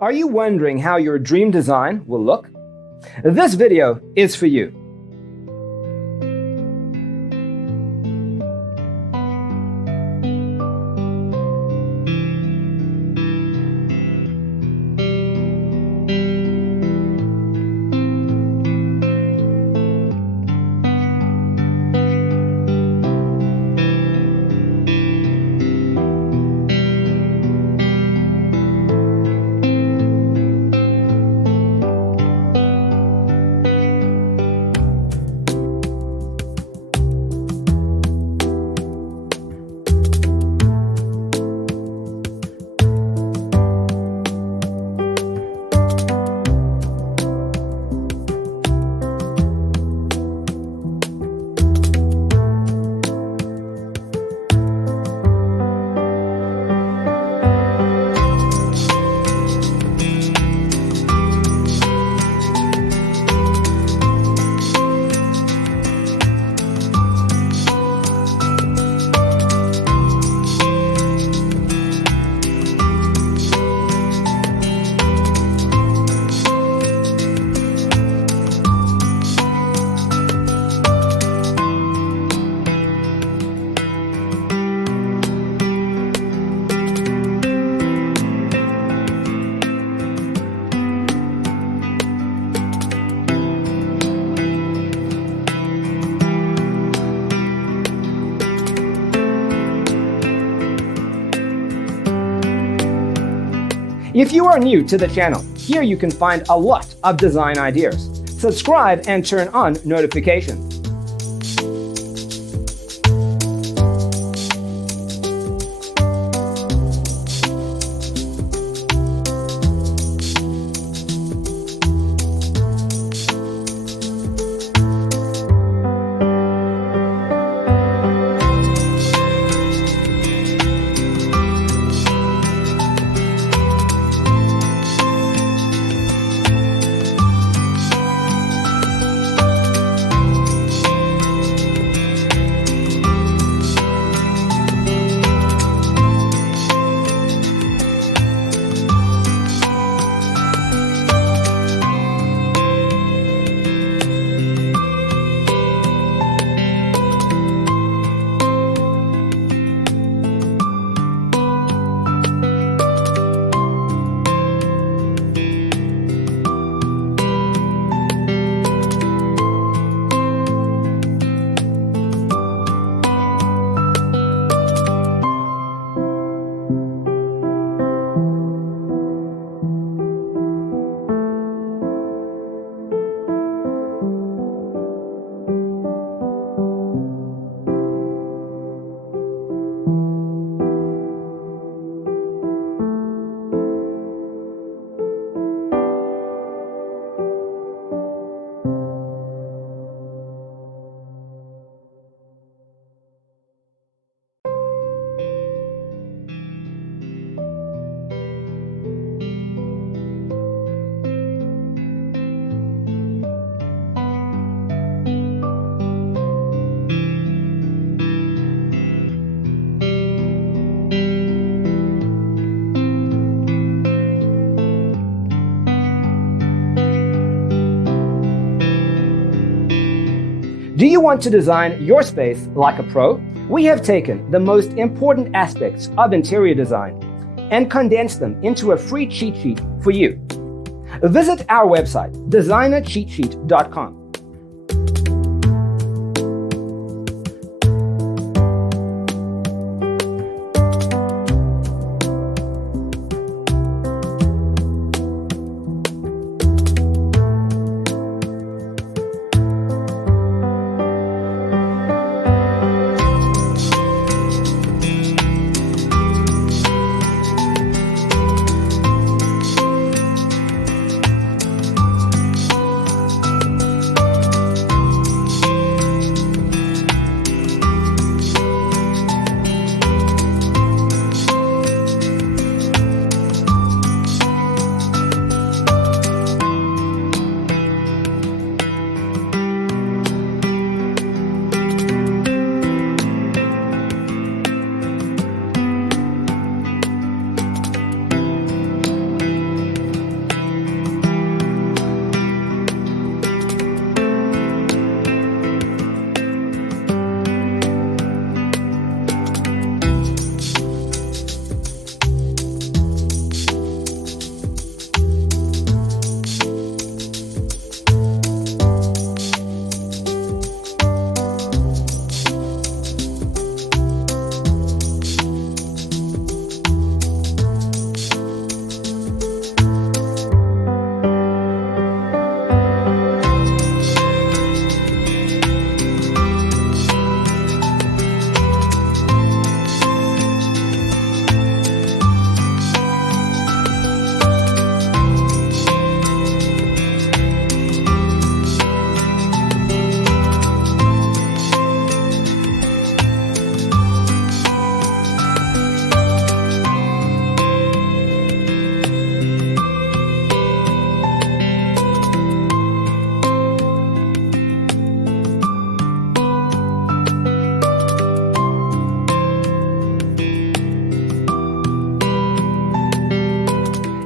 Are you wondering how your dream design will look? This video is for you. If you are new to the channel, here you can find a lot of design ideas. Subscribe and turn on notifications. Do you want to design your space like a pro? We have taken the most important aspects of interior design and condensed them into a free cheat sheet for you. Visit our website, designercheatsheet.com.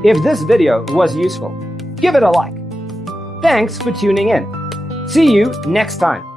If this video was useful, give it a like. Thanks for tuning in. See you next time.